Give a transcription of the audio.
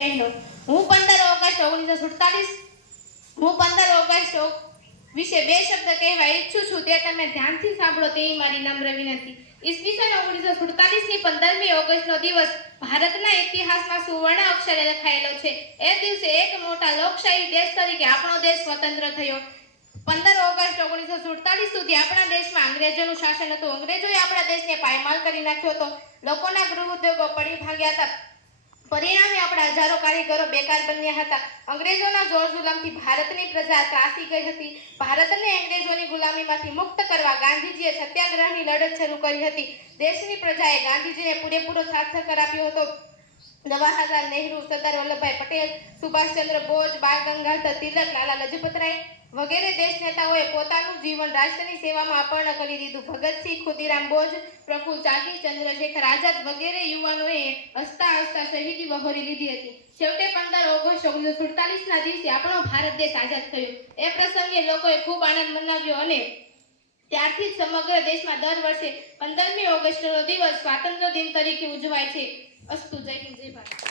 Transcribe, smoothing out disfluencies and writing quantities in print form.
હું 15 ઓગસ્ટ 1947 હું 15 ઓગસ્ટ વિશે બે શબ્દ કહેવા ઈચ્છું છું, તે તમે ધ્યાનથી સાંભળો તેવી મારી નમ્ર વિનંતી. ઈસવીસન 1947 ની 15મી ઓગસ્ટનો દિવસ ભારતના ઇતિહાસમાં સુવર્ણ અક્ષરે લખાયેલો છે. એ દિવસે એક મોટા લોકશાહી દેશ તરીકે આપણો દેશ સ્વતંત્ર થયો. 15 ઓગસ્ટ 1947 સુધી આપણા દેશમાં અંગ્રેજોનું શાસન હતું. અંગ્રેજોએ આપણા દેશને પાયમાલ કરી નાખ્યો હતો. લોકોના ગૃહ ઉદ્યોગો પડી ભાગ્યા હતા. પરિણામે આપણા હજારો કારીગરો બેકાર બન્યા હતા. અંગ્રેજોના જોર જુલમથી ભારતની પ્રજા ત્રાસી ગઈ હતી. ભારતને અંગ્રેજોની ગુલામીમાંથી મુક્ત કરવા ગાંધીજીએ સત્યાગ્રહની લડત શરૂ કરી હતી. દેશની પ્રજાએ ગાંધીજીને પૂરેપૂરો સાથ સહકાર આપ્યો હતો. જવાહરલાલ નહેરુ, સરદાર વલ્લભભાઈ પટેલ, સુભાષચંદ્ર બોઝ, બાળ ગંગાધર તિલક, લાલા લજપતરાય વગેરે દેશ નેતાઓએ પોતાનું જીવન રાષ્ટ્રની સેવામાં અર્પણ કરી દીધું. ભગતસિંહ, ખુદીરામ બોઝ, પ્રફુલ્લ ચાકી, ચંદ્રશેખર આઝાદ વગેરે યુવાનોએ હસતા હસતા શહીદી વહોરી લીધી હતી. છેવટે 15 ઓગસ્ટ 1947ના દિવસે આપણો ભારત દેશ આઝાદ થયો. એ પ્રસંગે લોકોએ ખૂબ આનંદ મનાવ્યો અને ત્યારથી જ સમગ્ર દેશમાં દર વર્ષે 15મી ઓગસ્ટનો દિવસ સ્વાતંત્ર્ય દિન તરીકે ઉજવાય છે. અસ્તુ. જય હિન્દ, જય ભારત.